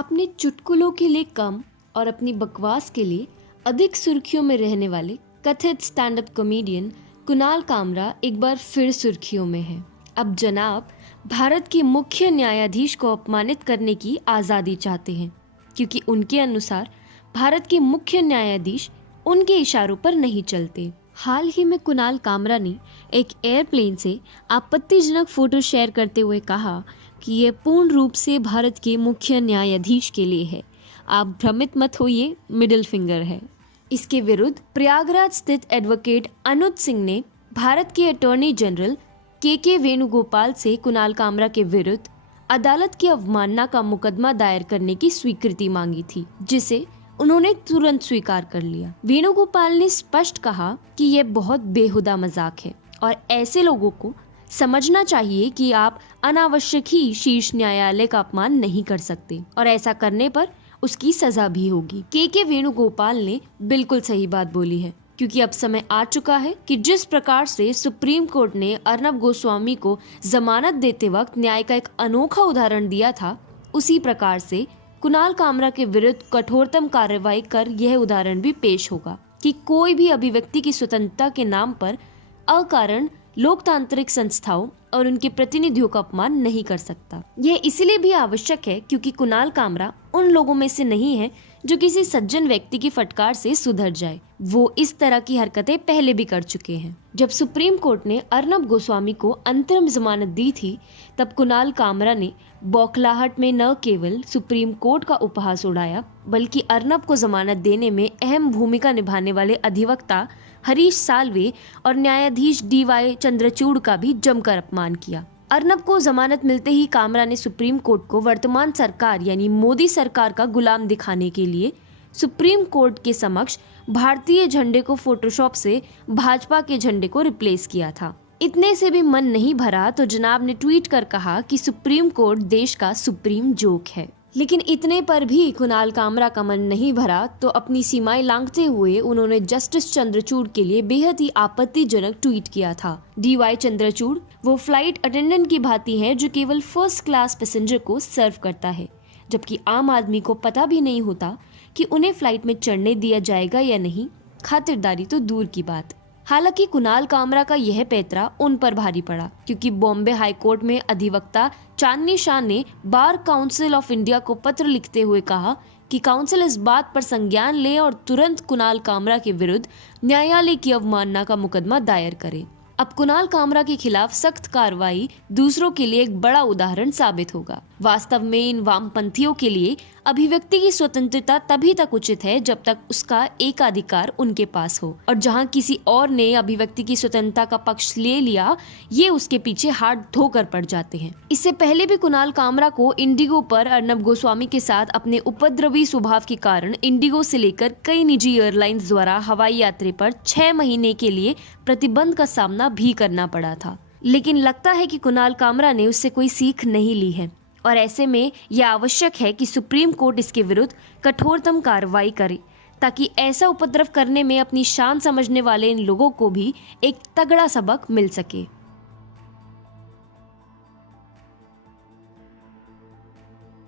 अपने चुटकुलों के लिए कम और अपनी बकवास के लिए अधिक सुर्खियों में रहने वाले कथित stand up comedian Kunal Kamra एक बार फिर सुर्खियों में है। अब जनाब भारत के मुख्य न्यायाधीश को अपमानित करने की आज़ादी चाहते हैं, क्योंकि उनके अनुसार भारत के मुख्य न्यायाधीश उनके इशारों पर नहीं चलते। हाल ही में कुणाल कामरा ने एक एयरप्लेन से आपत्तिजनक फोटो शेयर करते हुए कहा कि यह पूर्ण रूप से भारत के मुख्य न्यायाधीश के लिए है, आप भ्रमित मत होइए, मिडिल फिंगर है। इसके विरुद्ध प्रयागराज स्थित एडवोकेट अनुज सिंह ने भारत के अटॉर्नी जनरल के वेणुगोपाल से कुणाल कामरा के विरुद्ध अदालत की अवमानना का मुकदमा दायर करने की स्वीकृति मांगी थी, जिसे उन्होंने तुरंत स्वीकार कर लिया। वेणुगोपाल ने स्पष्ट कहा कि यह बहुत बेहुदा मजाक है और ऐसे लोगों को समझना चाहिए कि आप अनावश्यक ही शीर्ष न्यायालय का अपमान नहीं कर सकते और ऐसा करने पर उसकी सजा भी होगी। के वेणुगोपाल ने बिल्कुल सही बात बोली है, क्योंकि अब समय आ चुका है कि जिस प्रकार से सुप्रीम कोर्ट ने अर्नब गोस्वामी को जमानत देते वक्त न्याय का एक अनोखा उदाहरण दिया था, उसी प्रकार से कुणाल कामरा के विरुद्ध कठोरतम कार्रवाई कर यह उदाहरण भी पेश होगा कि कोई भी अभिव्यक्ति की स्वतंत्रता के नाम पर अकारण लोकतांत्रिक संस्थाओं और उनके प्रतिनिधियों का अपमान नहीं कर सकता। यह इसलिए भी आवश्यक है क्योंकि कुणाल कामरा उन लोगों में से नहीं है जो किसी सज्जन व्यक्ति की फटकार से सुधर जाए। वो इस तरह की हरकतें पहले भी कर चुके हैं। जब सुप्रीम कोर्ट ने अर्नब गोस्वामी को अंतरिम जमानत दी थी, तब कुणाल कामरा ने बौखलाहट में न केवल सुप्रीम कोर्ट का उपहास उड़ाया, बल्कि अर्नब को जमानत देने में अहम भूमिका निभाने वाले अधिवक्ता हरीश साल्वे और न्यायाधीश DY चंद्रचूड़ का भी जमकर अपमान किया। अर्नब को जमानत मिलते ही कामरा ने सुप्रीम कोर्ट को वर्तमान सरकार यानी मोदी सरकार का गुलाम दिखाने के लिए सुप्रीम कोर्ट के समक्ष भारतीय झंडे को फोटोशॉप से भाजपा के झंडे को रिप्लेस किया था। इतने से भी मन नहीं भरा तो जनाब ने ट्वीट कर कहा कि सुप्रीम कोर्ट देश का सुप्रीम जोक है। लेकिन इतने पर भी कुणाल कामरा का मन नहीं भरा तो अपनी सीमाएं लांघते हुए उन्होंने जस्टिस चंद्रचूड़ के लिए बेहद ही आपत्तिजनक ट्वीट किया था। DY चंद्रचूड़ वो फ्लाइट अटेंडेंट की भांति है जो केवल फर्स्ट क्लास पैसेंजर को सर्व करता है, जबकि आम आदमी को पता भी नहीं होता कि उन्हें फ्लाइट में चढ़ने दिया जाएगा या नहीं, खातिरदारी तो दूर की बात। हालांकि कुणाल कामरा का यह पैंतरा उन पर भारी पड़ा, क्योंकि बॉम्बे हाई कोर्ट में अधिवक्ता चांदनी शाह ने बार काउंसिल ऑफ इंडिया को पत्र लिखते हुए कहा कि काउंसिल इस बात पर संज्ञान ले और तुरंत कुणाल कामरा के विरुद्ध न्यायालय की अवमानना का मुकदमा दायर करे। अब कुणाल कामरा के खिलाफ सख्त कार्रवाई दूसरों के लिए एक बड़ा उदाहरण साबित होगा। वास्तव में इन वामपंथियों के लिए अभिव्यक्ति की स्वतंत्रता तभी तक उचित है जब तक उसका एकाधिकार उनके पास हो, और जहां किसी और ने अभिव्यक्ति की स्वतंत्रता का पक्ष ले लिया, ये उसके पीछे हाथ धोकर पड़ जाते हैं। इससे पहले भी कुणाल कामरा को इंडिगो पर अर्नब गोस्वामी के साथ अपने उपद्रवी स्वभाव के कारण इंडिगो से लेकर कई निजी एयरलाइंस द्वारा हवाई यात्रा पर 6 महीने के लिए प्रतिबंध का सामना भी करना पड़ा था। लेकिन लगता है कि कुणाल कामरा ने उससे कोई सीख नहीं ली है, और ऐसे में यह आवश्यक है कि सुप्रीम कोर्ट इसके विरुद्ध कठोरतम कार्रवाई करे, ताकि ऐसा उपद्रव करने में अपनी शान समझने वाले इन लोगों को भी एक तगड़ा सबक मिल सके।